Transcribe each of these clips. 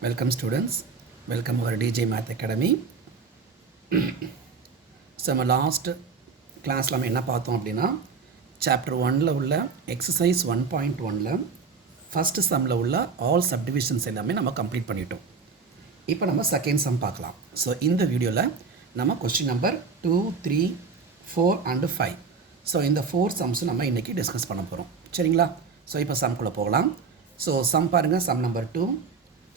Welcome students, welcome our DJ Math Academy. So நம்ம last கிளாஸில் நம்ம என்ன பார்த்தோம் அப்படின்னா சாப்டர் 1ல் உள்ள எக்ஸசைஸ் 1.1ல் ஃபஸ்ட்டு சம்மில் உள்ள ஆல் சப்டிவிஷன்ஸ் எல்லாமே நம்ம கம்ப்ளீட் பண்ணிட்டோம். இப்போ நம்ம செகண்ட் சம் பார்க்கலாம். ஸோ இந்த வீடியோவில் நம்ம கொஸ்டின் நம்பர் 2, 3, 4 and 5. ஸோ இந்த 4 சம்ஸும் நம்ம இன்றைக்கி டிஸ்கஸ் பண்ண போகிறோம். சரிங்களா? ஸோ இப்போ சம்குள்ளே போகலாம். ஸோ சம் பாருங்கள், sum number 2.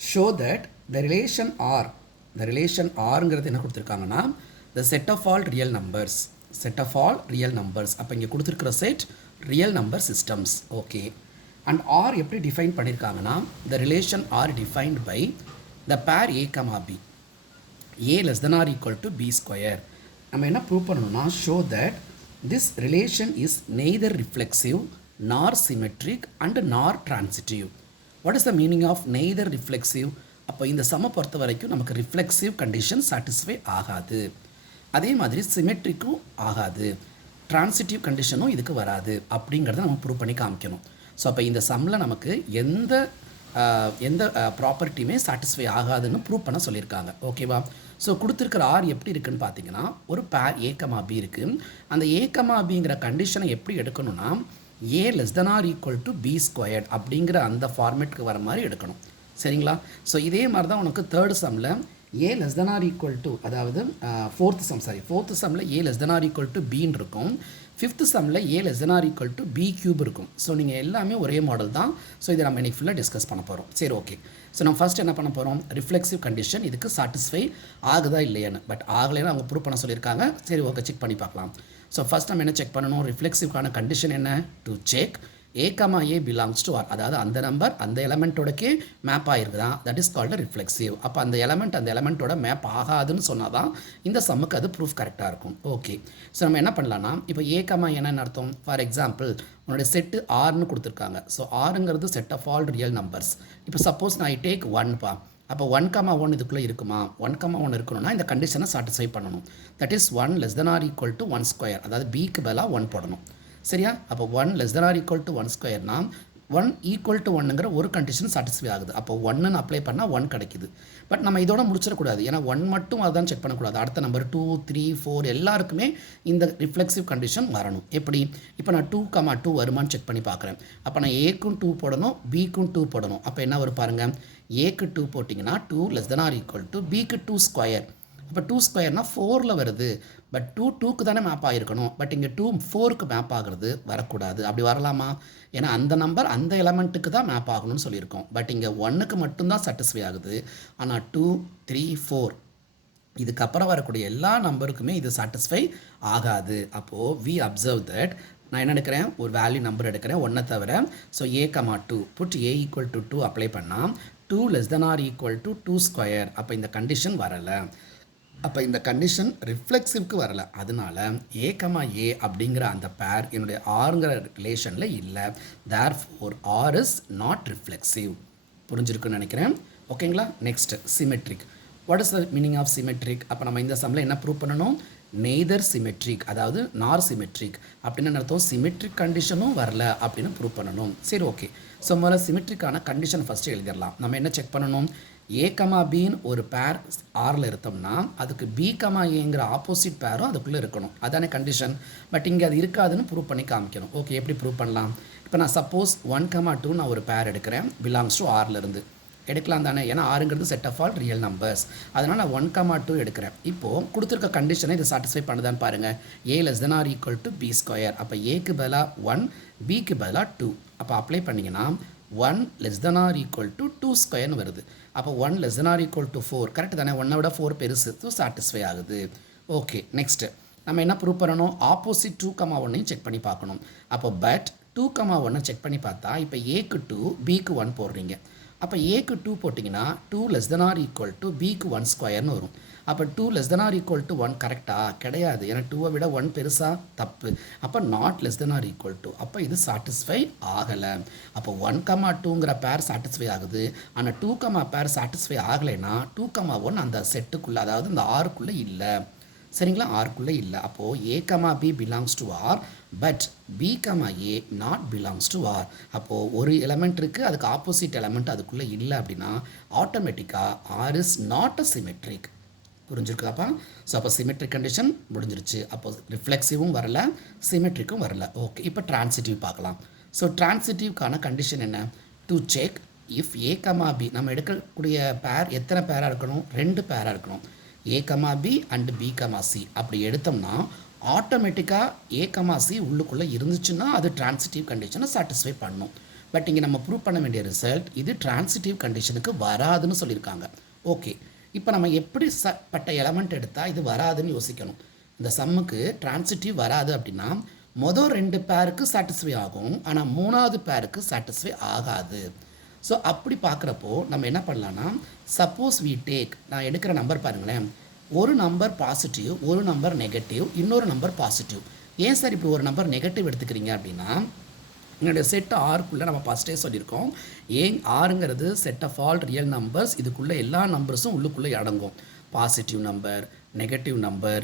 Show that the relation ஆர்ங்கிறது என்ன கொடுத்துருக்காங்கன்னா the set of all real numbers அப்போ இங்கே கொடுத்துருக்கிற set real number systems. Okay, and R எப்படி டிஃபைன் பண்ணியிருக்காங்கன்னா the relation are defined by the pair a comma b, a less than or equal to b square. நம்ம என்ன prove பண்ணணும்னா show that this relation is neither reflexive nor symmetric and nor transitive. What is the meaning of neither reflexive? அப்போ இந்த சம்மை பொறுத்த வரைக்கும் நமக்கு reflexive condition satisfy ஆகாது, அதே மாதிரி சிமெட்ரிக்கும் ஆகாது, ட்ரான்சிட்டிவ் கண்டிஷனும் இதுக்கு வராது அப்படிங்கிறத நம்ம ப்ரூவ் பண்ணி காமிக்கணும். ஸோ அப்போ இந்த சம்மில் நமக்கு எந்த ப்ராப்பர்ட்டியுமே சாட்டிஸ்ஃபை ஆகாதுன்னு ப்ரூவ் பண்ண சொல்லியிருக்காங்க. ஓகேவா? ஸோ கொடுத்துருக்கிற ஆர் எப்படி இருக்குதுன்னு பார்த்தீங்கன்னா ஒரு பேர் ஏ கமா பி இருக்குது. அந்த ஏ கமா பிங்கிற கண்டிஷனை எப்படி எடுக்கணும்னா A less than or equal to B squared அப்படிங்கிற அந்த ஃபார்மேட்டுக்கு வர மாதிரி எடுக்கணும். சரிங்களா? ஸோ இதே மாதிரி தான் உனக்கு தேர்ட் சம்மில் A less than or equal to, அதாவது ஃபோர்த்து சம்மில் A less than or equal to பின்னு இருக்கும். ஃபிஃப்த்து சம்மில் A less than or equal to B cube இருக்கும். ஸோ நீங்கள் எல்லாமே ஒரே மாடல் தான். ஸோ இதை நம்ம இன்றைக்கி ஃபுல்லாக டிஸ்கஸ் பண்ண போகிறோம். சரி, ஓகே. ஸோ நம்ம ஃபஸ்ட் என்ன பண்ண போகிறோம், ரிஃப்ளெக்சிவ் கண்டிஷன் இதுக்கு சாட்டிஸ்ஃபை ஆகுதா இல்லையான்னு. பட் ஆகலைன்னு அவங்க ப்ரூவ் பண்ண சொல்லியிருக்காங்க. சரி, ஓகே, செக் பண்ணி பார்க்கலாம். ஸோ ஃபஸ்ட் நம்ம என்ன செக் பண்ணணும், ரிஃப்ளெக்சிவ்க்கான கண்டிஷன் என்ன, to check a comma a belongs to R, அதாவது அந்த நம்பர் அந்த எலமெண்ட்டோடக்கே மேப் ஆகிருக்குதா, தட் இஸ் கால்டு ரிஃப்ளெக்சிவ். அப்போ அந்த எலமெண்ட்டோட மேப் ஆகாதுன்னு சொன்னால் தான் இந்த சம்முக்கு அது ப்ரூஃப் கரெக்டாக இருக்கும். ஓகே, ஸோ நம்ம என்ன பண்ணலான்னா இப்போ ஏ கமா என்னன்னு அர்த்தம், ஃபார் எக்ஸாம்பிள் உன்னுடைய செட்டு ஆர்னு கொடுத்துருக்காங்க. ஸோ ஆருங்கிறது set of all real numbers. இப்போ சப்போஸ் நான் டேக் 1 அப்போ 1, 1 இதுக்குள்ளே இருக்குமா, 1, 1 இருக்கணும்னா இந்த கண்டிஷனை சாட்டிஸ்ஃபை பண்ணணும். That is 1 less than or equal to 1 square, அதாவது பிக்கு பதிலாக 1 போடணும். சரியா? அப்போ 1 less than or equal to 1 ஸ்கொயர்னா 1 equal to 1ங்கிற ஒரு கண்டிஷன் சாட்டிஸ்ஃபை ஆகுது. அப்போ 1ன்னு அப்ளை பண்ணால் 1 கிடைக்குது. பட் நம்ம இதோட முடிச்சிடக்கூடாது, ஏன்னா 1 மட்டும் அதான் செக் பண்ணக்கூடாது. அடுத்த நம்பர் 2, 3, 4 எல்லாருக்குமே இந்த ரிஃப்ளெக்சிவ் கண்டிஷன் வரணும். எப்படி? இப்போ நான் 2, 2 வருமானு செக் பண்ணி பார்க்குறேன். அப்போ நான் ஏக்கும் 2 போடணும், பிக்கும் 2 போடணும். அப்போ என்ன வரும் பாருங்கள், ஏக்கு 2 போட்டிங்கன்னா 2 less than or equal to பிக்கு 2 ஸ்கொயர். அப்போ 2 ஸ்கொயர்னால் 4ல் வருது. பட் 2க்கு தானே மேப் ஆகிருக்கணும். பட் இங்கே 2 4க்கு மேப் ஆகிறது வரக்கூடாது. அப்படி வரலாமா? ஏன்னா அந்த நம்பர் அந்த எலமெண்ட்டுக்கு தான் மேப் ஆகணும்னு சொல்லியிருக்கோம். பட் இங்கே 1க்கு மட்டும்தான் சாட்டிஸ்ஃபை ஆகுது. ஆனால் 2, 3, 4 இதுக்கப்புறம் வரக்கூடிய எல்லா நம்பருக்குமே இது சாட்டிஸ்ஃபை ஆகாது. அப்போது வி அப்சர்வ் தட் நான் என்ன எடுக்கிறேன், ஒரு வேல்யூ நம்பர் எடுக்கிறேன் 1 தவிர. So A comma 2 put A equal to 2 apply பண்ணால் 2 less than or equal to 2 square. அப்போ இந்த கண்டிஷன் வரலை. அப்போ இந்த கண்டிஷன் ரிஃப்ளெக்சிவ்க்கு வரலை. அதனால ஏ கமா ஏ அப்படிங்கிற அந்த பேர் என்னுடைய ஆருங்கிற ரிலேஷனில் இல்லை. Therefore R is not reflexive. புரிஞ்சிருக்குன்னு நினைக்கிறேன். ஓகேங்களா? Next symmetric. What is the meaning of symmetric? அப்போ நம்ம இந்த சம்மில் என்ன ப்ரூவ் பண்ணணும், நெய்தர் சிமெட்ரிக், அதாவது நார் சிமெட்ரிக் அப்படின்னு அர்த்தம். சிமெட்ரிக் கண்டிஷனும் வரல அப்படின்னு ப்ரூவ் பண்ணணும். சரி, ஓகே. ஸோ முதல்ல சிமெட்ரிக்கான கண்டிஷன் ஃபஸ்ட்டு எழுதிடலாம். நம்ம என்ன செக் பண்ணணும், ஏ கமா பின்னு ஒரு பேர் ஆரில் இருந்தோம்னா அதுக்கு பி கமா ஏங்கிற ஆப்போசிட் பேரும் அதுக்குள்ளே இருக்கணும். அதானே கண்டிஷன். பட் இங்கே அது இருக்காதுன்னு ப்ரூவ் பண்ணி காமிக்கணும். ஓகே, எப்படி ப்ரூவ் பண்ணலாம்? இப்போ நான் சப்போஸ் 1, 2 நான் ஒரு பேர் எடுக்கிறேன், பிலாங்ஸ் டு ஆர்லேருந்து எடுக்கலாம் தானே, ஏன்னா ஆருங்கிறது set of all real numbers. அதனால் நான் 1, 2 எடுக்கிறேன். இப்போது கொடுத்துருக்க கண்டிஷனை இதை சாட்டிஸ்ஃபை பண்ணுதான்னு பாருங்கள். A less than or equal to B square. அப்போ ஏக்கு பதிலாக 1, பிக்கு பதிலாக 2. அப்போ அப்ளை பண்ணிங்கன்னா 1 less than or equal to 2 ஸ்கொயர்னு வருது. அப்போ 1 less than or equal to 4 correct தானே, 1 விட 4 பெருசு. ஸோ சாட்டிஸ்ஃபை ஆகுது. ஓகே, நெக்ஸ்ட்டு நம்ம என்ன ப்ரூவ் பண்ணணும், ஆப்போசிட் 2, 1 செக் பண்ணி பார்க்கணும். அப்போ பட் 2, 1 செக் பண்ணி பார்த்தா இப்போ ஏக்கு 2 பிக்கு 1 போடுறீங்க. அப்போ ஏக்கு 2 போட்டிங்கன்னா 2 less than or equal to பிக்கு 1 ஸ்கொயர்னு வரும். அப்போ 2 less than or equal to 1 கரெக்டாக கிடையாது, ஏன்னா 2 விட 1 பெருசாக தப்பு. அப்போ not less than or equal to, அப்போ இது சாட்டிஸ்ஃபை ஆகலை. அப்போ 1, 2ங்கிற பேர் சாட்டிஸ்ஃபை ஆகுது. ஆனால் 2, பேர் சாட்டிஸ்ஃபை ஆகலைன்னா 2, 1 அந்த செட்டுக்குள்ளே, அதாவது அந்த ஆருக்குள்ளே இல்லை. சரிங்களா? ஆர்க்குள்ளே இல்லை. அப்போது A comma B belongs to R but B comma A not belongs to R. அப்போது ஒரு எலமெண்ட் இருக்குது, அதுக்கு ஆப்போசிட் எலமெண்ட் அதுக்குள்ளே இல்லை அப்படின்னா ஆட்டோமேட்டிக்காக R is not a symmetric. புரிஞ்சிருக்காப்பா? ஸோ அப்போ சிமெட்ரிக் கண்டிஷன் முடிஞ்சிருச்சு. அப்போ ரிஃப்ளெக்சிவும் வரல, சிமெட்ரிக்கும் வரல. ஓகே, இப்போ டிரான்சிட்டிவ் பார்க்கலாம். ஸோ டிரான்சிட்டிவ்க்கான கண்டிஷன் என்ன? To check if A comma B, நம்ம எடுக்கக்கூடிய பேர் எத்தனை பேராக இருக்கணும்? 2 பேராக இருக்கணும். A comma B and B comma C அப்படி எடுத்தோம்னா ஆட்டோமேட்டிக்காக ஏ கமா சி உள்ளுக்குள்ளே இருந்துச்சுன்னா அது டிரான்சிட்டிவ் கண்டிஷனை சாட்டிஸ்ஃபை பண்ணும். பட் இங்கே நம்ம ப்ரூவ் பண்ண வேண்டிய ரிசல்ட் இது டிரான்சிட்டிவ் கண்டிஷனுக்கு வராதுன்னு சொல்லியிருக்காங்க. ஓகே, இப்போ நம்ம எப்படி பட்ட எலமெண்ட் எடுத்தால் இது வராதுன்னு யோசிக்கணும். இந்த சம்முக்கு டிரான்சிட்டிவ் வராது அப்படின்னா மொதல் 2 பேருக்கு சாட்டிஸ்ஃபை ஆகும், ஆனால் 3வது பேருக்கு சாட்டிஸ்ஃபை ஆகாது. ஸோ அப்படி பார்க்குறப்போ நம்ம என்ன பண்ணலான்னா, சப்போஸ் வி டேக், நான் எடுக்கிற நம்பர் பாருங்களேன், ஒரு நம்பர் பாசிட்டிவ், ஒரு நம்பர் நெகட்டிவ், இன்னொரு நம்பர் பாசிட்டிவ். ஏன் சார் இப்படி ஒரு நம்பர் நெகட்டிவ் எடுத்துக்கிறீங்க அப்படின்னா, என்னுடைய செட் ஆருக்குள்ளே நம்ம ஃபஸ்ட்டே சொல்லியிருக்கோம், ஏன் ஆறுங்கிறது set of all real numbers, இதுக்குள்ளே எல்லா நம்பர்ஸும் உள்ளுக்குள்ளே அடங்கும். பாசிட்டிவ் நம்பர், நெகட்டிவ் நம்பர்,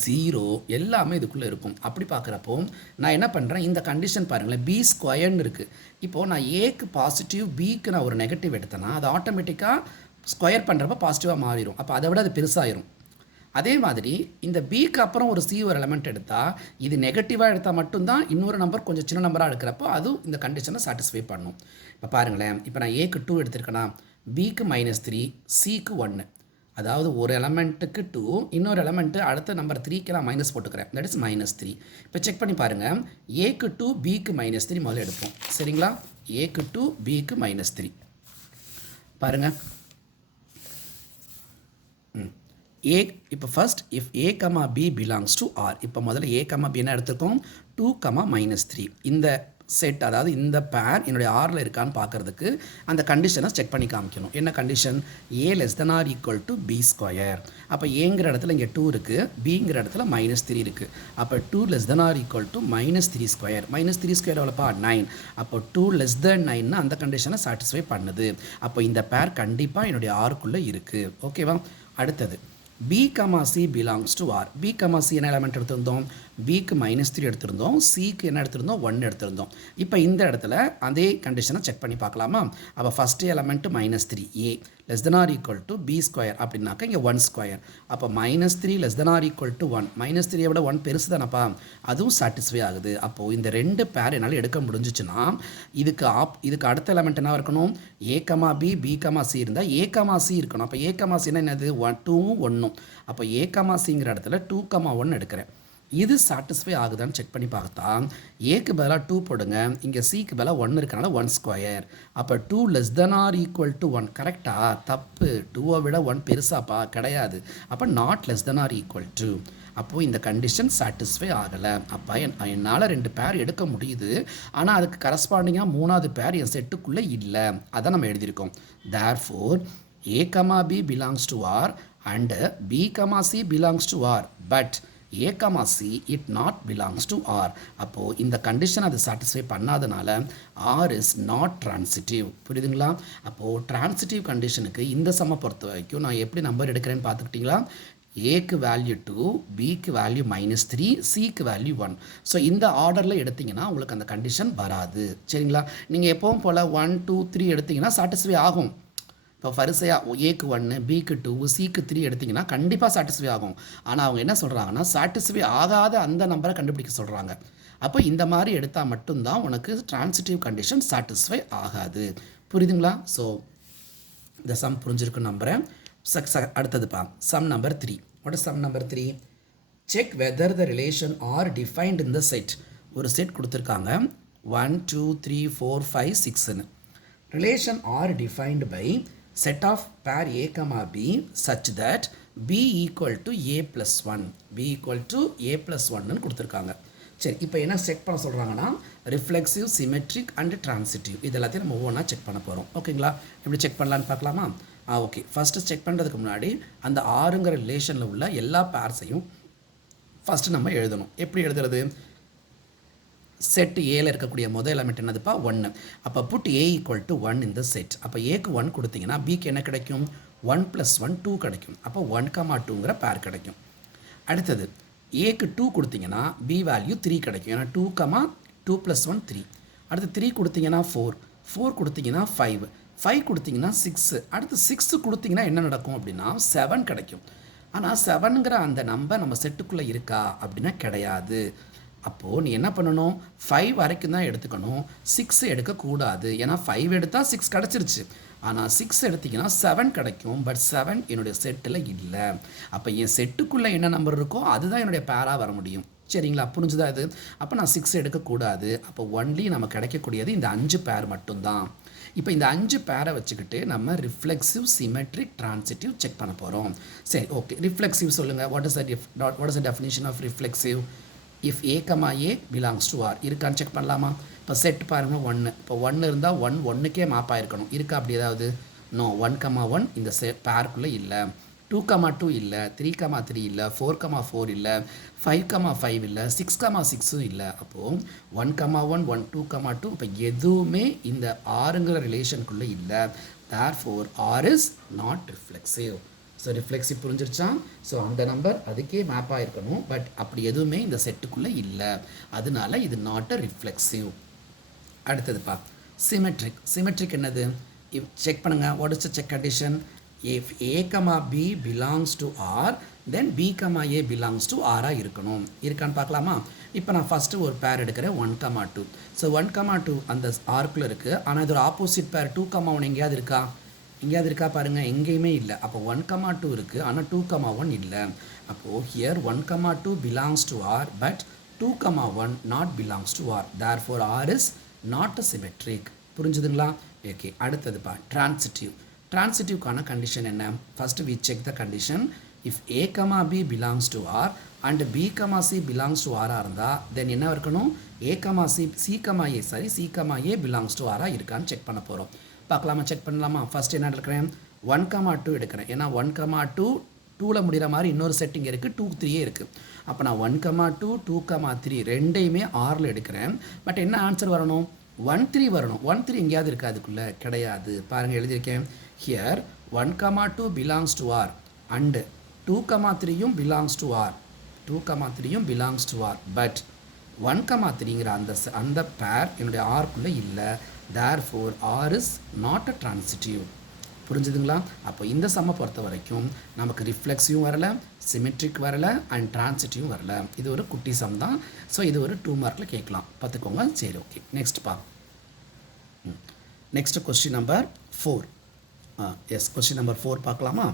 0 எல்லாமே இதுக்குள்ளே இருக்கும். அப்படி பார்க்குறப்போ நான் என்ன பண்ணுறேன், இந்த கண்டிஷன் பாருங்களேன், பி ஸ்கொயர்னு இருக்குது. இப்போது நான் ஏக்கு பாசிட்டிவ், பிக்கு நான் ஒரு நெகட்டிவ் எடுத்தேன்னா அது ஆட்டோமேட்டிக்காக ஸ்கொயர் பண்ணுறப்ப பாசிட்டிவாக மாறிடும். அப்போ அதை விட அது பெருசாகிடும். அதே மாதிரி இந்த பிக்கு அப்புறம் ஒரு சி ஒரு எலமெண்ட் எடுத்தால் இது நெகட்டிவாக எடுத்தால் மட்டும்தான் இன்னொரு நம்பர் கொஞ்சம் சின்ன நம்பராக எடுக்கிறப்போ அதுவும் இந்த கண்டிஷனை சாட்டிஸ்ஃபை பண்ணும். இப்போ பாருங்களேன், இப்போ நான் ஏக்கு 2 எடுத்திருக்கேன்னா, பிக்கு -3, சிக்கு 1. அதாவது ஒரு எலமெண்ட்டுக்கு 2, இன்னொரு எலமெண்ட்டு அடுத்த நம்பர் 3க்கு நான் மைனஸ் போட்டுக்கிறேன். That is -3. இப்போ செக் பண்ணி பாருங்கள், ஏக்கு 2 பிக்கு -3 முதல்ல எடுப்போம். சரிங்களா? ஏக்கு 2 பிக்கு -3 பாருங்கள். ஏ இப்போ first if A comma B belongs to R. இப்போ முதல்ல ஏ கமா பி என்ன எடுத்துருக்கோம்? 2, -3. இந்த செட், அதாவது இந்த பேர் என்னுடைய ஆரில் இருக்கான்னு பார்க்குறதுக்கு அந்த கண்டிஷனை செக் பண்ணி காமிக்கணும். என்ன condition? A less than or equal to B square. அப்போ ஏங்கிற இடத்துல இங்கே 2 இருக்குது, பிங்கிற இடத்துல -3 இருக்குது. அப்போ 2 less than or equal to -3 square. -3 square எவ்வளோப்பா? 9. அப்போ 2 லெஸ் தென் 9 அந்த கண்டிஷனை சாட்டிஸ்ஃபை பண்ணுது. அப்போ இந்த பேர் கண்டிப்பாக என்னுடைய ஆருக்குள்ளே இருக்குது. ஓகேவா? அடுத்தது B comma C belongs to R. B comma C என்ன எலமெண்ட் எடுத்திருந்தோம்? பிக்கு -3 எடுத்திருந்தோம், சிக்கு என்ன எடுத்திருந்தோம்? 1 எடுத்திருந்தோம். இப்போ இந்த இடத்துல அதே கண்டிஷனை செக் பண்ணி பார்க்கலாமா? அப்போ first element -3, A less than or equal to B square அப்படின்னாக்கா இங்கே 1 ஸ்கொயர். அப்போ -3 less than or equal to 1. -3 விட 1 பெருசு தானப்பா, அதுவும் சாட்டிஸ்ஃபை ஆகுது. அப்போது இந்த 2 பேர் என்னால் எடுக்க முடிஞ்சிச்சுன்னா இதுக்கு அடுத்த எலமெண்ட் என்ன இருக்கணும்? A comma B, B comma C இருந்தால் ஏ கமா சி இருக்கணும். அப்போ ஏ கமா சின்னா என்னது? 2ம் 1ம். அப்போ ஏ கமா சிங்கிற இடத்துல 2, 1 எடுக்கிறேன். இது சாட்டிஸ்ஃபை ஆகுதான்னு செக் பண்ணி பார்த்தா ஏக்கு பதிலாக 2 போடுங்க, இங்கே சிக்கு பதிலாக 1 இருக்கனால 1 ஸ்கொயர். அப்போ 2 less than or equal to 1. கரெக்டாக? தப்பு. 2வை விட 1 பெருசாப்பா? கிடையாது. அப்போ not less than or equal to. அப்போது இந்த கண்டிஷன் சாட்டிஸ்ஃபை ஆகலை. அப்போ என்னால் 2 பேர் எடுக்க முடியுது, ஆனால் அதுக்கு கரஸ்பாண்டிங்காக 3வது பேர் என் செட்டுக்குள்ளே இல்லை. அதான் நம்ம எழுதியிருக்கோம். Therefore A comma B belongs to R and B comma C belongs to R, but A comma C it not belongs to R. அப்போது இந்த கண்டிஷன் அது சாட்டிஸ்ஃபை பண்ணாதனால ஆர் இஸ் நாட் டிரான்சிட்டிவ். புரியுதுங்களா? அப்போது டிரான்சிட்டிவ் கண்டிஷனுக்கு இந்த சம்மை பொறுத்த வரைக்கும் நான் எப்படி நம்பர் எடுக்கிறேன்னு பார்த்துக்கிட்டிங்களா? ஏக்கு வேல்யூ 2, பிக்கு வேல்யூ -3, சிக்கு வேல்யூ 1. ஸோ இந்த ஆர்டரில் எடுத்திங்கன்னா உங்களுக்கு அந்த கண்டிஷன் வராது. சரிங்களா? நீங்கள் எப்பவும் போல் 1, 2, 3 எடுத்திங்கன்னா சாட்டிஸ்ஃபை ஆகும். இப்போ வரிசையாக ஏக்கு 1, பிக்கு 2, சிக்கு 3 எடுத்திங்கன்னா கண்டிப்பாக சாட்டிஸ்ஃபை ஆகும். ஆனால் அவங்க என்ன சொல்கிறாங்கன்னா சாட்டிஸ்ஃபை ஆகாத அந்த நம்பரை கண்டுபிடிக்க சொல்கிறாங்க. அப்போ இந்த மாதிரி எடுத்தால் மட்டும்தான் உனக்கு டிரான்சிட்டிவ் கண்டிஷன் சாட்டிஸ்ஃபை ஆகாது. புரியுதுங்களா? ஸோ இந்த சம் புரிஞ்சிருக்குன்னு நம்புகிறேன். அடுத்ததுப்பா sum number 3. What is sum number 3? Check whether the relation R defined in the set. ஒரு செட் கொடுத்துருக்காங்க 1, 2, 3, 4, 5, 6ன்னு. Relation R defined by set of pair a comma b such that b equal to a plus 1, b equal to a plus 1ன்னு கொடுத்துருக்காங்க. சரி, இப்போ என்ன check பண்ண சொல்கிறாங்கன்னா reflexive, symmetric and transitive இது எல்லாத்தையும் நம்ம ஒவ்வொன்றா செக் பண்ண போகிறோம். ஓகேங்களா? எப்படி செக் பண்ணலான்னு பார்க்கலாமா? ஓகே. ஃபஸ்ட்டு செக் பண்ணுறதுக்கு முன்னாடி அந்த ஆறுங்கிற ரிலேஷனில் உள்ள எல்லா பேர்ஸையும் ஃபஸ்ட்டு நம்ம எழுதணும். எப்படி எழுதுறது? செட் ஏல இருக்கக்கூடிய முதல் எலமெண்ட் என்னதுப்பா? 1. அப்போ புட் ஏ ஈக்குவல் டு 1 இந்த செட். அப்போ ஏக்கு 1 கொடுத்தீங்கன்னா பிக்கு என்ன கிடைக்கும்? 1 + 1 2 கிடைக்கும். அப்போ 1, 2ங்கிற பேர் கிடைக்கும். அடுத்தது ஏக்கு 2 கொடுத்தீங்கன்னா பி வேல்யூ 3 கிடைக்கும். ஏன்னா 2, 2 + 1 3. அடுத்து 3 கொடுத்தீங்கன்னா 4, 4 கொடுத்தீங்கன்னா 5, 5 கொடுத்தீங்கன்னா 6. அடுத்து 6 கொடுத்தீங்கன்னா என்ன நடக்கும் அப்படின்னா 7 கிடைக்கும். ஆனால் 7ங்கிற அந்த நம்பர் நம்ம செட்டுக்குள்ளே இருக்கா அப்படின்னா கிடையாது. அப்போது நீ என்ன பண்ணணும், 5 வரைக்கும் தான் எடுத்துக்கணும், 6 எடுக்கக்கூடாது. ஏன்னா 5 எடுத்தால் 6 கிடச்சிருச்சு. ஆனால் 6 எடுத்திங்கன்னா 7 கிடைக்கும். பட் 7 என்னுடைய செட்டில் இல்லை. அப்போ என் செட்டுக்குள்ளே என்ன நம்பர் இருக்கோ அதுதான் என்னுடைய பேராக வர முடியும். சரிங்களா, புரிஞ்சுதா இது? அப்போ நான் 6 எடுக்கக்கூடாது. அப்போ ஒன்லி நம்ம கிடைக்கக்கூடியது இந்த 5 பேர் மட்டும்தான். இப்போ இந்த 5 பேரை வச்சுக்கிட்டு நம்ம ரிஃப்ளெக்சிவ், சிமெட்ரிக், ட்ரான்சிட்டிவ் செக் பண்ண போகிறோம். சரி, ஓகே. ரிஃப்ளெக்சிவ் சொல்லுங்கள். What is the definition of reflexive? If A comma A belongs to R இருக்கான்னு செக் பண்ணலாமா? இப்போ செட் பாருங்கள் 1. இப்போ 1 இருந்தால் 1 1க்கே மேப் ஆகிருக்கணும். இருக்கா அப்படி ஏதாவது? நோ. 1, 1 இந்த பேருக்குள்ளே இல்லை. 2, 2 இல்லை. 3, 3 இல்லை. 4, 4 இல்லை. 5, 5 இல்லை. 6, 6 இல்லை. அப்போது 1, 1, 1, 2, 2 இப்போ எதுவுமே இந்த ஆறுங்கிற ரிலேஷனுக்குள்ளே இல்லை. Therefore R is not reflexive. So reflexive புரிஞ்சிருச்சா? ஸோ அந்த நம்பர் அதுக்கே மேப் ஆகிருக்கணும். பட் அப்படி எதுவுமே இந்த செட்டுக்குள்ளே இல்லை. அதனால இது நாட் அ ரிஃப்ளெக்சிவ். அடுத்ததுப்பா சிமெட்ரிக். சிமெட்ரிக் என்னது? செக் பண்ணுங்கள். What is the check condition? If A comma B belongs to R then B comma A belongs to ஆராக இருக்கணும். இருக்கான்னு பார்க்கலாமா? இப்போ நான் ஃபஸ்ட்டு ஒரு பேர் எடுக்கிறேன் 1, 2. ஸோ 1, 2 அந்த ஆர்க்குள்ளே இருக்குது. ஆனால் இது ஒரு ஆப்போசிட் பேர் 2, 1 எங்கேயாவது இருக்கா? எங்கேயாவது இருக்கா பாருங்கள், எங்கேயுமே இல்லை. அப்போ 1, 2 இருக்குது, ஆனால் 2, 1 இல்லை. அப்போது here 1, 2 belongs to R but 2, 1 not belongs to R. Therefore R is not a symmetric. புரிஞ்சுதுங்களா? ஓகே. அடுத்ததுப்பா ட்ரான்சிட்டிவ். ட்ரான்சிட்டிவ்க்கான கண்டிஷன் என்ன? First we check the condition. If A comma B belongs to R and B comma C belongs to ஆராக இருந்தால் then என்ன இருக்கணும்? A comma C C comma A belongs to ஆராக இருக்கான்னு செக் பண்ண போகிறோம். பார்க்கலாமா? செக் பண்ணலாமா? ஃபஸ்ட் என்ன எடுக்கிறேன்? 1, 2 எடுக்கிறேன். ஏன்னா 1, 2 2ல் முடிகிற மாதிரி இன்னொரு செட்டிங் இருக்குது, 2, 3 இருக்குது. அப்போ நான் 1, 2, 2, 3 ரெண்டையுமே 6ல் எடுக்கிறேன். பட் என்ன ஆன்சர் வரணும்? 1, 3 வரணும். 1, 3 எங்கேயாவது இருக்கா? அதுக்குள்ளே கிடையாது. பாருங்கள், எழுதியிருக்கேன். Here 1, 2 belongs to R and 2, 3யும் பிலாங்ஸ் டு ஆர். 2, 3யும் பிலாங்ஸ் டு ஆர். பட் 1, 3ங்கிற அந்த பேர் என்னுடைய ஆர்க்குள்ளே இல்லை. Therefore R is not a transitive. புரிஞ்சுதுங்களா? அப்போ இந்த சம்மை பொறுத்த வரைக்கும் நமக்கு ரிஃப்ளெக்ஸிவும் வரலை, சிமெட்ரிக் வரலை, அண்ட் ட்ரான்சிட்டிவும் வரலை. இது ஒரு குட்டி சம் தான். ஸோ இது ஒரு 2 மார்க்கில் கேட்கலாம், பார்த்துக்கோங்க. சரி, okay. Next next question number 4. Yes, question number 4 பார்க்கலாமா?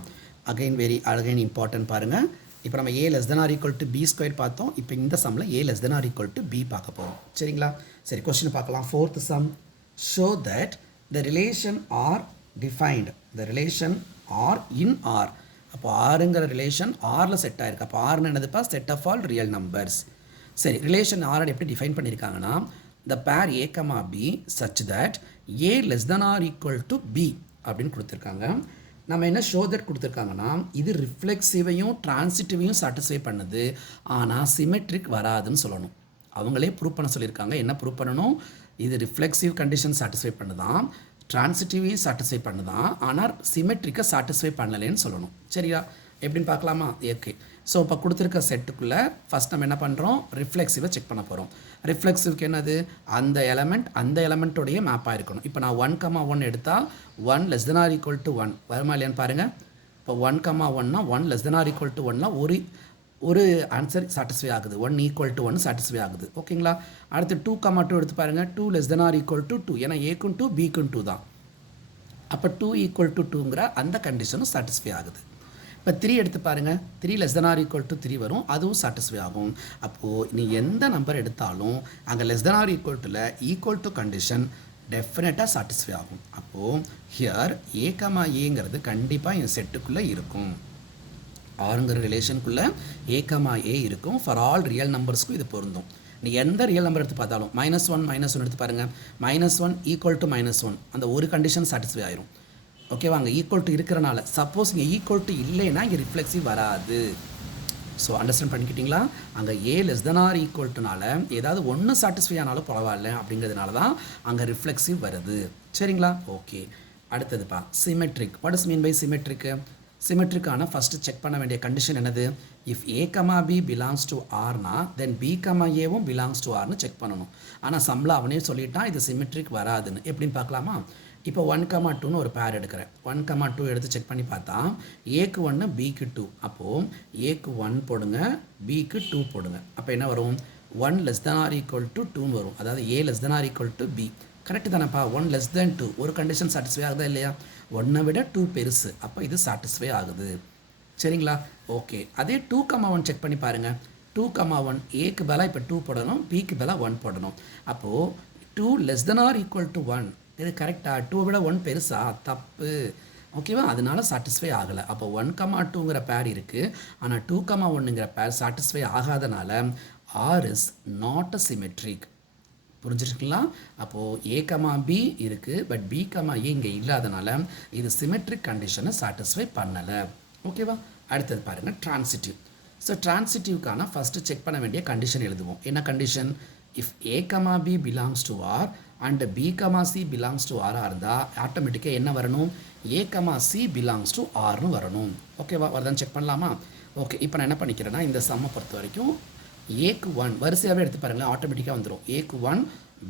அகைன் இம்பார்ட்டன்ட் பாருங்கள். இப்போ நம்ம a ≤ b² பார்த்தோம். இப்போ இந்த சம்மில் a ≤ b பார்க்க போகிறோம். சரிங்களா? சரி, கொஸ்டின் பார்க்கலாம். 4th sum. Show that the relation R defined. The relation R in R. அப்போ ஆறுங்கிற ரிலேஷன் ஆரில் செட் ஆகிருக்கு. அப்போ ஆறுன்னு என்னதுப்பா? Set of all real numbers. சரி, ரிலேஷன் ஆரை எப்படி டிஃபைன் பண்ணியிருக்காங்கன்னா, த பேர் a, b such that a <= b அப்படின்னு கொடுத்துருக்காங்க. நம்ம என்ன ஷோ தட் கொடுத்துருக்காங்கன்னா, இது ரிஃப்ளெக்சிவையும் ட்ரான்சிட்டிவையும் சாட்டிஸ்ஃபை பண்ணுது, ஆனால் சிமெட்ரிக் வராதுன்னு சொல்லணும். அவங்களே ப்ரூவ் பண்ண சொல்லியிருக்காங்க. என்ன ப்ரூவ் பண்ணணும்? இது ரிஃப்ளெக்சிவ் கண்டிஷன் சாட்டிஸ்ஃபை பண்ணுதான், ட்ரான்சிட்டிவையும் சாட்டிஸ்ஃபை பண்ணுதான், ஆனால் சிமெட்ரிக்கை சாட்டிஸ்ஃபை பண்ணலைன்னு சொல்லணும். சரியா? எப்படின்னு பார்க்கலாமா? ஓகே. ஸோ இப்போ கொடுத்துருக்க செட்டுக்குள்ளே ஃபஸ்ட் நம்ம என்ன பண்ணுறோம்? ரிஃப்ளெக்சிவை செக் பண்ண போகிறோம். ரிஃப்ளெக்சிவ்க்கு என்னது? அந்த எலமெண்ட்டோடைய மேப்பாக இருக்கணும். இப்போ நான் 1, 1 எடுத்தால் 1 <= 1 வருமா இல்லையான்னு பாருங்கள். இப்போ 1, 1னா 1 <= 1னா ஒரு ஆன்சர் சாட்டிஸ்ஃபை ஆகுது. 1 = 1 சாட்டிஸ்ஃபை ஆகுது. ஓகேங்களா? அடுத்து 2, 2 எடுத்து பாருங்கள். 2 <= 2 ஏன்னா ஏக்கும் 2 பிக்கும் 2 தான். அப்போ 2 = 2ங்கிற அந்த கண்டிஷனும் சாட்டிஸ்ஃபை ஆகுது. இப்போ 3 எடுத்து பாருங்கள். 3 <= 3 வரும், அதுவும் சாட்டிஸ்ஃபை ஆகும். அப்போது நீ எந்த நம்பர் எடுத்தாலும் அங்கே <= ஈக்குவல் டு கண்டிஷன் டெஃபினட்டாக சாட்டிஸ்ஃபை ஆகும். அப்போது ஹியர் a, aங்கிறது கண்டிப்பாக இந்த செட்டுக்குள்ளே இருக்கும். ஆறுங்கிற ரிலேஷனுக்குள்ளே a, a இருக்கும். ஃபார் ஆல் ரியல் நம்பர்ஸ்க்கும் இது பொருந்தும். நீ எந்த ரியல் நம்பர் எடுத்து பார்த்தாலும் -1 எடுத்து பாருங்கள். -1 = -1 அந்த ஒரு கண்டிஷன் சாட்டிஸ்ஃபை ஆயிரும். ஓகேவா? அங்கே ஈக்குவல் டு இருக்கிறனால. சப்போஸ் இங்கே ஈக்குவல் டு இல்லைன்னா இங்கே ரிஃப்ளெக்சிவ் வராது. ஸோ அண்டர்ஸ்டாண்ட் பண்ணிக்கிட்டிங்களா? அங்கே a <= ஏதாவது ஒன்று சாட்டிஸ்ஃபை ஆனாலும் பரவாயில்ல அப்படிங்கிறதுனால தான் அங்கே ரிஃப்ளெக்சிவ் வருது. சரிங்களா? ஓகே. அடுத்ததுப்பா symmetric. What is mean by symmetric? சிமெட்ரிக்கான ஃபஸ்ட்டு செக் பண்ண வேண்டிய கண்டிஷன் என்னது? If A comma B belongs to ஆர்னா தென் பி கமா ஏவும் பிலாங்ஸ் டு ஆர்னு செக் பண்ணணும். ஆனால் சம்மில் அவனே சொல்லிட்டான் இது சிமெட்ரிக் வராதுன்னு. எப்படின்னு பார்க்கலாமா? இப்போ 1,2ன்னு ஒரு பேர் எடுக்கிறேன். 1,2 எடுத்து செக் பண்ணி பார்த்தா ஏக்கு 1 பிக்கு 2. அப்போது ஏக்கு 1 போடுங்க, பிக்கு 2 போடுங்க. அப்போ என்ன வரும்? 1 less than or equal to 2ன்னு வரும். அதாவது A less than or equal to B. Correct தானேப்பா? 1 less than 2 ஒரு கண்டிஷன் சாட்டிஸ்ஃபை ஆகுதா இல்லையா? 1 விட 2 பெருசு, அப்போ இது சாட்டிஸ்ஃபை ஆகுது. சரிங்களா? ஓகே. அதே 2,1 செக் பண்ணி பாருங்கள். 2,1 ஏக்கு பதிலாக இப்போ 2 போடணும், பிக்கு பதிலாக 1 போடணும். அப்போது 2 less than or equal to 1 இது கரெக்டாக? 2 விட 1 பெருசா? தப்பு. ஓகேவா? அதனால சாட்டிஸ்ஃபை ஆகலை. அப்போ 1,2ங்கிற பேர் இருக்குது, ஆனால் 2,1ங்கிற பேர் சாட்டிஸ்ஃபை ஆகாதனால R is not a symmetric. புரிஞ்சிருக்குங்களா? அப்போது ஏ கமா பி இருக்குது, பட் பி கமா ஏ இங்கே இல்லாதனால இது சிமெட்ரிக் கண்டிஷனை சாட்டிஸ்ஃபை பண்ணலை. ஓகேவா? அடுத்தது பாருங்கள், ட்ரான்சிட்டிவ். ஸோ ட்ரான்சிட்டிவ்க்கான ஃபஸ்ட்டு செக் பண்ண வேண்டிய கண்டிஷன் எழுதுவோம். என்ன condition? If A comma B belongs to R and B comma C belongs to ஆராக இருந்தால் ஆட்டோமேட்டிக்காக என்ன வரணும்? A comma C belongs to ஆர்னு வரணும். ஓகேவா? வரதான் செக் பண்ணலாமா? ஓகே. இப்போ நான் என்ன பண்ணிக்கிறேன்னா இந்த சம்மை பொறுத்த வரைக்கும் ஏக்கு 1 வரிசையாகவே எடுத்து பாருங்களேன், ஆட்டோமேட்டிக்காக வந்துடும். ஏக்கு 1,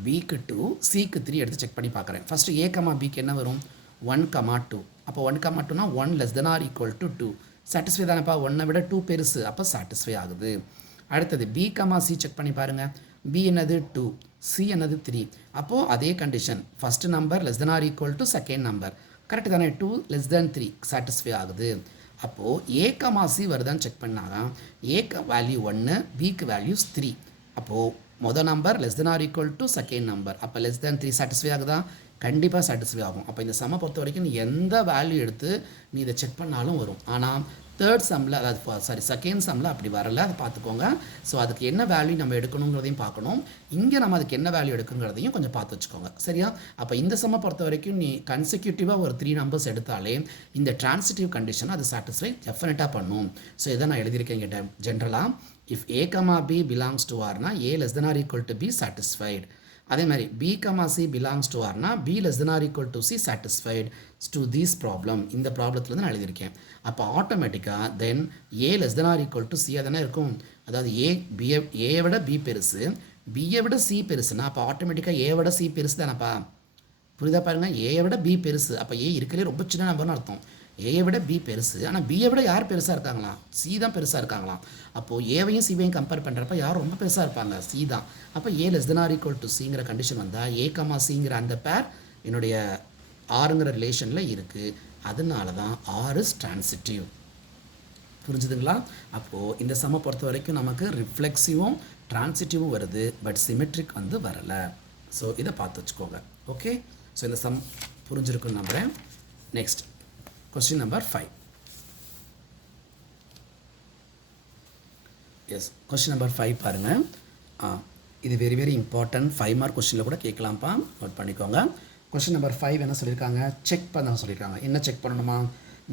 பிக்கு 2, சிக்கு 3 எடுத்து செக் பண்ணி பார்க்குறேன். ஃபஸ்ட்டு ஏ கமா பிக்கு என்ன வரும்? 1,2. அப்போ 1,2னா 1 less than or equal to 2. Satisfy தானேப்பா? 1 விட 2 பெருசு, அப்போ சாட்டிஸ்ஃபை ஆகுது. அடுத்தது பி கமா சி செக் பண்ணி பாருங்கள். பி என்னது? 2, சி என்னது? 3. அப்போது அதே condition, first number less than or equal to second number. Correct தானே? 2 less than 3 சாட்டிஸ்ஃபை ஆகுது. அப்போது ஏ கமா சி வருதான்னு செக் பண்ணாங்க. ஏக்கு வேல்யூ 1, பிக்கு வேல்யூஸ் 3. அப்போது மொதல் number less than or equal to second number. அப்போ less than 3 சாட்டிஸ்ஃபை ஆகுதா? கண்டிப்பாக சாட்டிஸ்ஃபை ஆகும். அப்போ இந்த சம்மை பொறுத்த வரைக்கும் நீ எந்த வேல்யூ எடுத்து நீ இதை செக் பண்ணாலும் வரும். ஆனால் தேர்ட் சம்மில், அதாவது செகண்ட் சம்மில் அப்படி வரலை, அதை பார்த்துக்கோங்க. ஸோ அதுக்கு என்ன வேல்யூ நம்ம எடுக்கணுங்கிறதையும் பார்க்கணும். இங்கே நம்ம அதுக்கு என்ன வேல்யூ எடுக்குங்கிறதையும் கொஞ்சம் பார்த்து வச்சுக்கோங்க. சரியா? அப்போ இந்த சம்மை பொறுத்த வரைக்கும் நீ கன்சிக்யூட்டிவாக ஒரு 3 நம்பர்ஸ் எடுத்தாலே இந்த ட்ரான்சிட்டிவ் கண்டிஷன் அது சாட்டிஸ்ஃபை டெஃபினட்டாக பண்ணும். ஸோ இதை நான் எழுதியிருக்கேன் இங்கே ஜென்ரலாக. If A comma B belongs to ஆர்னா A less than or equal to B satisfied. அதே மாதிரி B comma C belongs to ஆர்னா B less than or equal to C satisfied to these problem. இந்த ப்ராப்ளத்துலேருந்து நான் எழுதியிருக்கேன். அப்போ ஆட்டோமேட்டிக்காக then A less than or equal to C தானே இருக்கும். அதாவது ஏயை விட பி பெருசு, பியை விட சி பெருசுன்னா அப்போ ஆட்டோமேட்டிக்காக ஏ விட சி பெருசு தானேப்பா? புரியுதா பாருங்கள்? ஏயை விட பி பெருசு, அப்போ ஏ இருக்கிறதே ரொம்ப சின்ன நம்பர்னு அர்த்தம். ஏயை விட பி பெருசு, ஆனால் பியை விட யார் பெருசாக இருக்காங்களாம்? சி தான் பெருசாக இருக்காங்களாம். அப்போது ஏவையும் சிவையும் கம்பேர் பண்ணுறப்ப யார் ரொம்ப பெருசாக இருப்பாங்க? சி தான். அப்போ A less than or equal to சிங்கிற கண்டிஷன் வந்தால் ஏ கமா சிங்கிற அந்த பேர் என்னுடைய ஆறுங்கிற ரிலேஷனில் இருக்குது. அதனால தான் ஆர் இஸ் ட்ரான்சிட்டிவ். புரிஞ்சுதுங்களா? அப்போது இந்த சம்மை பொறுத்த வரைக்கும் நமக்கு ரிஃப்ளெக்சிவும் ட்ரான்சிட்டிவும் வருது, பட் சிமெட்ரிக் வந்து வரலை. ஸோ இதை பார்த்து வச்சுக்கோங்க. ஓகே. ஸோ இந்த சம் புரிஞ்சிருக்குன்னு நம்புகிறேன். Next question number 5. Yes, question number 5 பாருங்கள். இது வெரி வெரி இம்பார்ட்டன்ட். 5 மார்க் கொஸ்டினில் கூட கேட்கலாம்ப்பா, நோட் பண்ணிக்கோங்க. கொஸ்டின் நம்பர் 5 என்ன சொல்லியிருக்காங்க? செக் பண்ண சொல்லியிருக்காங்க. என்ன செக் பண்ணணுமா?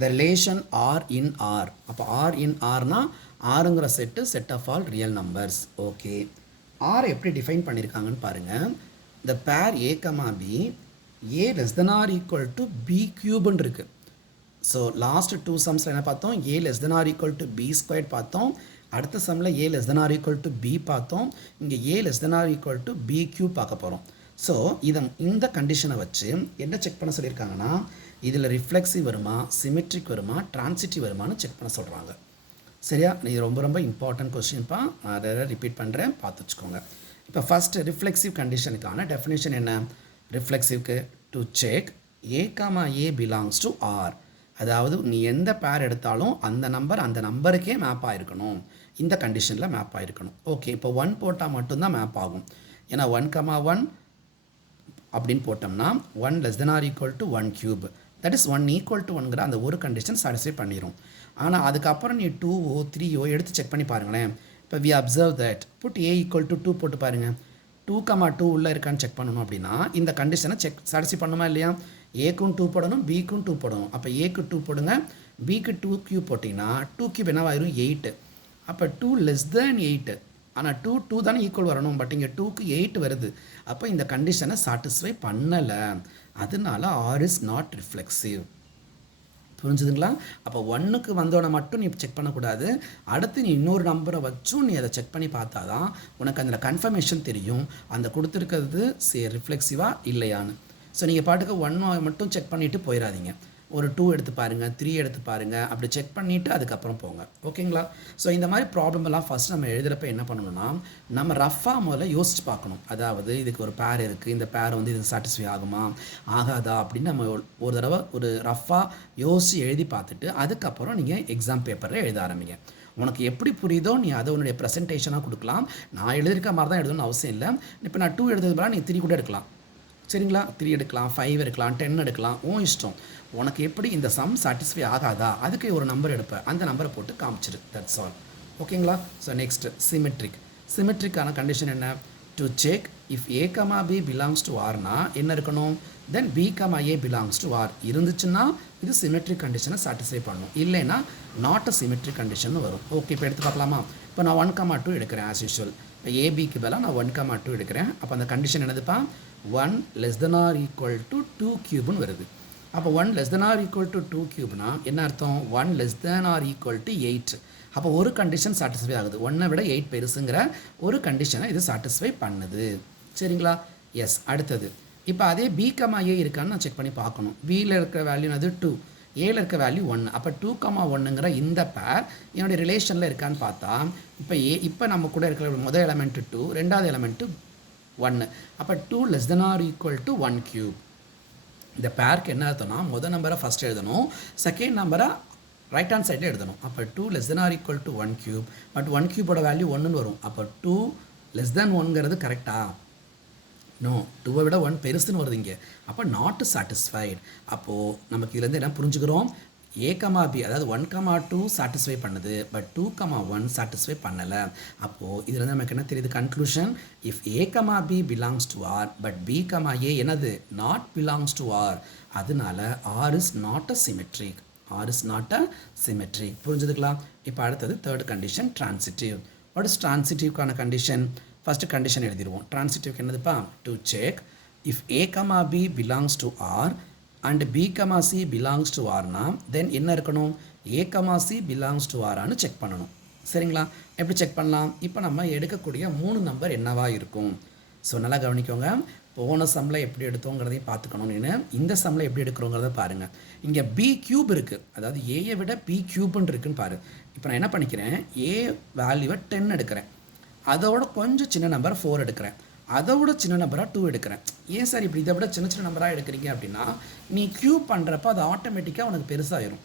The relation R in R. அப்போ ஆர் இன் ஆர்னா ஆறுங்கிற set of all real numbers. Okay. R எப்படி டிஃபைன் பண்ணியிருக்காங்கன்னு பாருங்கள். The pair A comma B A less than or equal to B கியூப்னு இருக்குது. ஸோ லாஸ்ட் 2 சம்ஸில் என்ன பார்த்தோம்? A less than or equal to B square பார்த்தோம். அடுத்த சம்மில் ஏ less than or equal to B பார்த்தோம். இங்கே A less than or equal to B cube பார்க்க போகிறோம். ஸோ இந்த கண்டிஷனை வச்சு என்ன செக் பண்ண சொல்லியிருக்காங்கன்னா, இதில் ரிஃப்ளெக்சிவ் வருமா, சிமெட்ரிக் வருமா, ட்ரான்சிட்டிவ் வருமானு செக் பண்ண சொல்கிறாங்க. சரியா? இது ரொம்ப ரொம்ப இம்பார்ட்டன்ட் கொஸ்டின்ப்பா. நான் அதை ரிப்பீட் பண்ணுறேன், பார்த்து வச்சுக்கோங்க. இப்போ ஃபஸ்ட்டு ரிஃப்ளெக்சிவ் கண்டிஷனுக்கான டெஃபினேஷன் என்ன? ரிஃப்ளெக்சிவ்க்கு to check A comma A belongs to R. அதாவது நீ எந்த பேர் எடுத்தாலும் அந்த நம்பர் அந்த நம்பருக்கே மேப் ஆகிருக்கணும். இந்த கண்டிஷனில் மேப் ஆகிருக்கணும். ஓகே. இப்போ 1 போட்டால் மட்டும்தான் மேப் ஆகும். ஏன்னா 1,1 அப்படின்னு போட்டோம்னா 1 less than or equal to 1 cube. That is 1 equal to 1ங்கிற அந்த ஒரு கண்டிஷன் சாட்டிஸ்ஃபை பண்ணிடும். ஆனால் அதுக்கப்புறம் நீ 2ஓ 3ஓ எடுத்து செக் பண்ணி பாருங்களேன். இப்போ we observe that put A equal to 2 போட்டு பாருங்கள். 2,2 உள்ளே இருக்கான்னு செக் பண்ணணும். அப்படின்னா இந்த கண்டிஷனை சாட்டிஸ்ஃபை பண்ணுமா இல்லையா? ஏக்கும் 2 போடணும், பிக்கும் 2 போடணும். அப்போ ஏக்கு 2 போடுங்க, பிக்கு 2 கியூப் போட்டிங்கன்னா 2 கியூப் என்னவாயிரும்? 8. அப்போ 2 less than 8. ஆனால் 2 தானே ஈக்குவல் வரணும், பட் இங்கே 2க்கு 8 வருது. அப்போ இந்த கண்டிஷனை சாட்டிஸ்ஃபை பண்ணலை. அதனால ஆர் இஸ் நாட் ரிஃப்ளெக்சிவ். புரிஞ்சுதுங்களா? அப்போ 1க்கு வந்தோடனே மட்டும் நீ செக் பண்ணக்கூடாது. அடுத்து நீ இன்னொரு நம்பரை வச்சும் நீ அதை செக் பண்ணி பார்த்தா தான் உனக்கு அதில் கன்ஃபர்மேஷன் தெரியும் அந்த கொடுத்துருக்கிறது ரிஃப்ளெக்சிவாக இல்லையான்னு. ஸோ நீங்கள் பாட்டுக்கு 1 மட்டும் செக் பண்ணிவிட்டு போயிடாதீங்க. ஒரு 2 எடுத்து பாருங்கள், 3 எடுத்து பாருங்கள், அப்படி செக் பண்ணிவிட்டு அதுக்கப்புறம் போங்க. ஓகேங்களா? ஸோ இந்த மாதிரி ப்ராப்ளம் எல்லாம் ஃபஸ்ட் நம்ம எழுதுகிறப்ப என்ன பண்ணணும்னா, நம்ம ரஃபாக முதல்ல யோசிச்சு பார்க்கணும். அதாவது இதுக்கு ஒரு பேர் இருக்குது, இந்த பேர் வந்து இதுக்கு சாட்டிஸ்ஃபை ஆகுமா ஆகாதா அப்படின்னு நம்ம ஒரு தடவை ஒரு ரஃபாக யோசித்து எழுதி பார்த்துட்டு அதுக்கப்புறம் நீங்கள் எக்ஸாம் பேப்பரில் எழுத ஆரம்பிங்க. உனக்கு எப்படி புரியுதோ நீ அதை உன்னுடைய ப்ரெசன்டேஷனாக கொடுக்கலாம். நான் எழுதியிருக்க மாதிரி தான் எழுதணும்னு அவசியம் இல்லை. இப்போ நான் 2 எழுதுறது பதிலாக நீ 3 கூட எடுக்கலாம். சரிங்களா? 3 எடுக்கலாம், 5 எடுக்கலாம், 10 எடுக்கலாம், உன் இஷ்டம். உனக்கு எப்படி இந்த சம் சாட்டிஸ்ஃபை ஆகாதா அதுக்கு ஒரு நம்பர் எடுப்பேன், அந்த நம்பரை போட்டு காமிச்சிரு. That's all. ஓகேங்களா? So next symmetric. சிமெட்ரிக்கான கண்டிஷன் என்ன? To check if A comma B belongs to ஆர்னா என்ன இருக்கணும்? Then B comma A belongs to R இருந்துச்சுன்னா இது சிமெட்ரிக் கண்டிஷனை சாட்டிஸ்ஃபை பண்ணணும். இல்லைன்னா நாட் அ சிமெட்ரிக் கண்டிஷன் வரும். ஓகே, இப்போ எடுத்து பார்க்கலாமா? இப்போ நான் 1,2 எடுக்கிறேன் ஆஸ் யூஷுவல். இப்போ ஏபிக்கு பதிலாக நான் 1,2 எடுக்கிறேன். அப்போ அந்த கண்டிஷன் என்னதுப்பா? 1 less than or equal to 2 cube வருது. அப்போ 1 less than or equal to 2 cubeனா என்ன அர்த்தம்? 1 less than or equal to 8. அப்போ ஒரு கண்டிஷன் சாட்டிஸ்ஃபை ஆகுது. 1 விட 8 பெருசுங்கிற ஒரு கண்டிஷனை இது சாட்டிஸ்ஃபை பண்ணுது. சரிங்களா? எஸ். அடுத்தது இப்போ அதே பி கமா ஏ இருக்கான்னு நான் செக் பண்ணி பார்க்கணும். பியில் இருக்கிற வேல்யூ அது 2, ஏல இருக்க வேல்யூ 1. அப்போ 2,1ங்கிற இந்த பேர் என்னுடைய ரிலேஷனில் இருக்கான்னு பார்த்தா இப்போ நம்ம கூட இருக்கிற முதல் எலமெண்ட்டு 2, ரெண்டாவது எலமெண்ட்டு 1. அப்போ 2 less than or equal to 1 cube. இந்த பேருக்கு என்ன அர்த்தம்னா முதல் நம்பரை ஃபஸ்ட் எழுதணும், செகண்ட் நம்பரை ரைட் ஹேண்ட் சைடில் எழுதணும். அப்போ 2 less than or equal to 1 cube. But 1 cube value 1ன்னு வரும். அப்போ 2 less than 1ங்கிறது கரெக்டா? நோ, 2 விட 1 பெருசுன்னு வருது இங்கே. அப்போ நாட் சாட்டிஸ்ஃபைடு. அப்போது நமக்கு இதுலேருந்து என்ன புரிஞ்சுக்கிறோம்? ஏ கமா பி அதாவது 1,2 சாட்டிஸ்ஃபை பண்ணுது, பட் 2,1 சாட்டிஸ்ஃபை பண்ணலை. அப்போது இதில் நமக்கு என்ன தெரியுது? Conclusion, if A comma B belongs to R but B comma A என்னது? Not belongs to R. அதனால R is not a symmetric. R is not a symmetric. புரிஞ்சுதுக்கலாம்? இப்போ அடுத்தது third condition, transitive. What is ட்ரான்சிட்டிவ்க்கான condition? First condition எழுதிடுவோம். ட்ரான்சிட்டிவ்க்கு என்னதுப்பா? To check if A comma B belongs to R and B comma C belongs to ஆர்னா then என்ன இருக்கணும்? A comma C belongs to ஆரான்னு check பண்ணணும். சரிங்களா? எப்படி செக் பண்ணலாம்? இப்போ நம்ம எடுக்கக்கூடிய 3 நம்பர் என்னவா இருக்கும்? ஸோ நல்லா கவனிக்கோங்க. போன சம்மில் எப்படி எடுத்தோங்கிறதையும் பார்த்துக்கணும்னு இந்த சம்மில் எப்படி எடுக்கிறோங்கிறத பாருங்கள். இங்கே பி கியூப் இருக்குது, அதாவது ஏயை விட பி கியூப்னு இருக்குன்னு பாரு. இப்போ நான் என்ன பண்ணிக்கிறேன்? ஏ வேல்யூவை 10 எடுக்கிறேன், அதோட கொஞ்சம் சின்ன நம்பர் 4 எடுக்கிறேன், அதோட சின்ன நம்பராக 2 எடுக்கிறேன். ஏன் சார் இப்படி இதை விட சின்ன சின்ன நம்பராக எடுக்கிறீங்க அப்படின்னா நீ க்யூப் பண்ணுறப்ப அது ஆட்டோமேட்டிக்காக உனக்கு பெருசாகிடும்.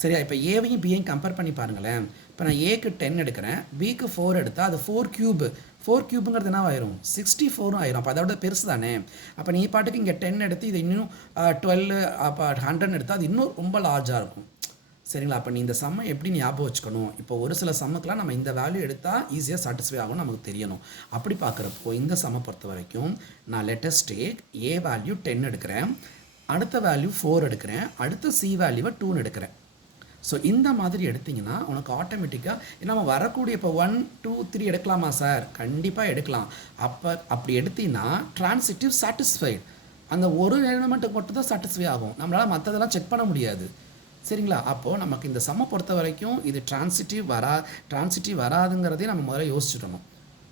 சரியா? இப்போ ஏவையும் பியையும் கம்பேர் பண்ணி பாருங்களேன். இப்போ நான் ஏக்கு 10 எடுக்கிறேன், பிக்கு 4 எடுத்தால் அது 4 கியூபு. 4 கியூபுங்கிறது என்ன ஆயிரும்? 64 ஆயிரும். அப்போ அதோட பெருசு தானே. அப்போ நீ பாட்டுக்கு இங்கே 10 எடுத்து இது இன்னும் 12 அப்போ 100 எடுத்தால் அது இன்னும் ரொம்ப லார்ஜாக இருக்கும். சரிங்களா? அப்போ நீ இந்த சம்மை எப்படி ஞாபகம் வச்சுக்கணும்? இப்போ ஒரு சில சம்முக்கெலாம் நம்ம இந்த வேல்யூ எடுத்தால் ஈஸியாக சாட்டிஸ்ஃபை ஆகும் நமக்கு தெரியணும். அப்படி பார்க்குறப்போ இந்த சம்மை பொறுத்த வரைக்கும் நான் லெட்டஸ்ட் டேக் ஏ வேல்யூ 10 எடுக்கிறேன், அடுத்த வேல்யூ 4 எடுக்கிறேன், அடுத்த சி வேல்யூவை 2ன்னு எடுக்கிறேன். ஸோ இந்த மாதிரி எடுத்திங்கன்னா உனக்கு ஆட்டோமேட்டிக்காக நம்ம வரக்கூடிய இப்போ 1, 2, 3 எடுக்கலாமா சார்? கண்டிப்பாக எடுக்கலாம். அப்படி எடுத்தீங்கன்னா ட்ரான்சிட்டிவ் சாட்டிஸ்ஃபைடு. அந்த ஒரு எலிமெண்ட்டுக்கு மட்டும் தான் சாட்டிஸ்ஃபை ஆகும், நம்மளால் மற்றதெல்லாம் செக் பண்ண முடியாது. சரிங்களா? அப்போது நமக்கு இந்த சம்மை பொறுத்த வரைக்கும் இது ட்ரான்சிட்டிவ் வராதுங்கிறதையும் நம்ம முதல்ல யோசிச்சுட்டணும்.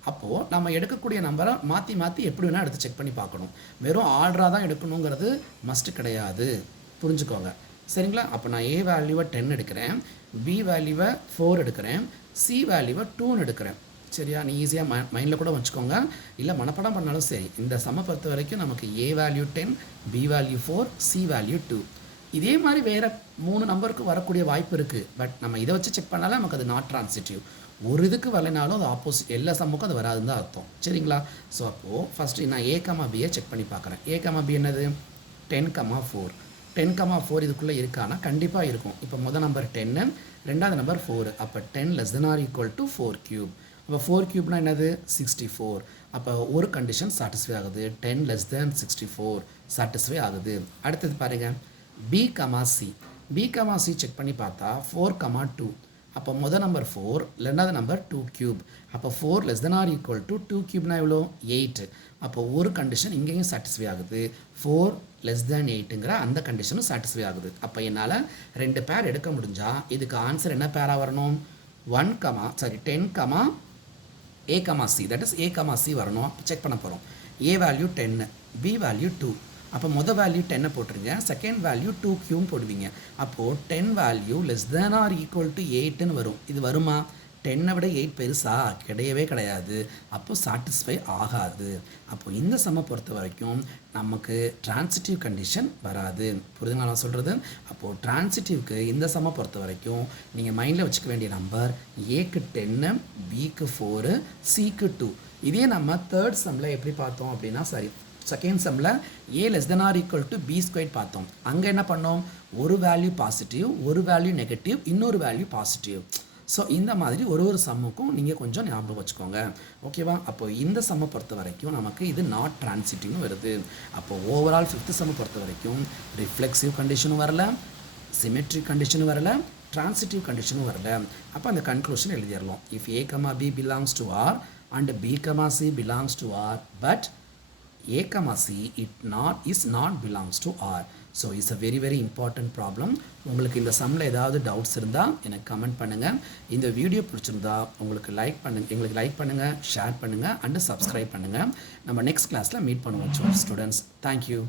அப்போது நம்ம எடுக்கக்கூடிய நம்பரை மாற்றி எப்படி வேணால் எடுத்து செக் பண்ணி பார்க்கணும். வெறும் ஆர்டராக தான் எடுக்கணுங்கிறது மஸ்ட்டு கிடையாது. புரிஞ்சுக்கோங்க. சரிங்களா? அப்போ நான் ஏ வேல்யூவை 10 எடுக்கிறேன், பி வேல்யூவை 4 எடுக்கிறேன், சி வேல்யூவை 2ன்னு எடுக்கிறேன். சரியா? நீ ஈஸியாக மைண்டில் கூட வச்சுக்கோங்க, இல்லை மனப்படம் பண்ணாலும் சரி. இந்த சம்மை பொறுத்த வரைக்கும் நமக்கு A value 10, B value 4, C value 2. இதே மாதிரி வேறு 3 நம்பருக்கு வரக்கூடிய வாய்ப்பு இருக்குது. பட் நம்ம இதை வச்சு செக் பண்ணாலும் நமக்கு அது நாட் ட்ரான்சிட்டிவ். ஒரு இதுக்கு வரலைனாலும் அது ஆப்போசிட், எல்லா சம்முக்கும் அது வராதுன்னு தான் அர்த்தம். சரிங்களா? ஸோ அப்போது ஃபஸ்ட்டு நான் ஏ கமா பியை செக் பண்ணி பார்க்குறேன். ஏ கமா பி என்னது? 10,4. 10,4 இதுக்குள்ளே இருக்கானா? கண்டிப்பாக இருக்கும். இப்போ முதல் நம்பர் 10, ரெண்டாவது நம்பர் 4. அப்போ 10 less than or equal to 4 cube. அப்போ 4 கியூப்னா என்னது? 64. அப்போ ஒரு கண்டிஷன் சாட்டிஸ்ஃபை ஆகுது, 10 less than 64 சாட்டிஸ்ஃபை ஆகுது. அடுத்தது பாருங்கள், B comma C. B comma C check பண்ணி பார்த்தா 4,2. அப்போ முதல் நம்பர் 4, ரெண்டாவது நம்பர் 2 கியூப். அப்போ 4 less than or equal to 2 கியூப்னா எவ்வளோ 8. அப்போ ஒரு கண்டிஷன் இங்கேயும் சாட்டிஸ்ஃபை ஆகுது, 4 லெஸ் தேன் 8ங்கிற அந்த கண்டிஷனும் சாட்டிஸ்ஃபை ஆகுது. அப்போ என்னால் 2 பேர் எடுக்க முடிஞ்சால் இதுக்கு ஆன்சர் என்ன பேராக வரணும், 10, A, C, that is A, C வரணும். செக் பண்ண போகிறோம். A value 10, B value 2. அப்போ மொதல் வேல்யூ 10 போட்டுருங்க, செகண்ட் வேல்யூ 2 கியூன்னு போடுவீங்க. அப்போது 10 value less than or equal to 8ன்னு வரும். இது வருமா, 10 விட 8 பெருசா கிடையவே கிடையாது. அப்போது சாட்டிஸ்ஃபை ஆகாது. அப்போது இந்த சம்மை பொறுத்த வரைக்கும் நமக்கு டிரான்சிட்டிவ் கண்டிஷன் வராது. புரியுதுங்களா நான் சொல்கிறது? அப்போது டிரான்சிட்டிவ்க்கு இந்த சம்மை பொறுத்த வரைக்கும் நீங்கள் மைண்டில் வச்சுக்க வேண்டிய நம்பர் ஏக்கு 10, பிக்கு 4, சிக்கு 2. இதே நம்ம தேர்ட் சம்மில் எப்படி பார்த்தோம் அப்படின்னா, செகண்ட் சம்மில் A less than or equal to B square பார்த்தோம். அங்கே என்ன பண்ணோம், ஒரு வேல்யூ பாசிட்டிவ், ஒரு வேல்யூ நெகட்டிவ், இன்னொரு வேல்யூ பாசிட்டிவ். ஸோ இந்த மாதிரி ஒரு சம்முக்கும் நீங்கள் கொஞ்சம் ஞாபகம் வச்சுக்கோங்க. ஓகேவா? அப்போ இந்த சம்மை பொறுத்த வரைக்கும் நமக்கு இது நாட் டிரான்சிட்டிவ்னு வருது. அப்போ ஓவரால் 5th சம்மை பொறுத்த வரைக்கும் ரிஃப்ளெக்சிவ் கண்டிஷனும் வரல, சிமெட்ரிக் கண்டிஷனும் வரல, டிரான்சிட்டிவ் கண்டிஷனும் வரல. அப்போ அந்த கன்க்ளூஷன் எழுதிடலாம். If A, B belongs to R and B, C belongs to R, but A, C is not belongs to R. So it's a very very important problem. உங்களுக்கு இந்த சம்மில் ஏதாவது டவுட்ஸ் இருந்தால் எனக்கு கமெண்ட் பண்ணுங்கள். இந்த வீடியோ பிடிச்சிருந்தா உங்களுக்கு எங்களுக்கு லைக் பண்ணுங்கள், ஷேர் பண்ணுங்கள் அண்டு சப்ஸ்கிரைப் பண்ணுங்கள். நம்ம நெக்ஸ்ட் கிளாஸில் மீட் பண்ணுவோம் ஸ்டூடெண்ட்ஸ். தேங்க்யூ.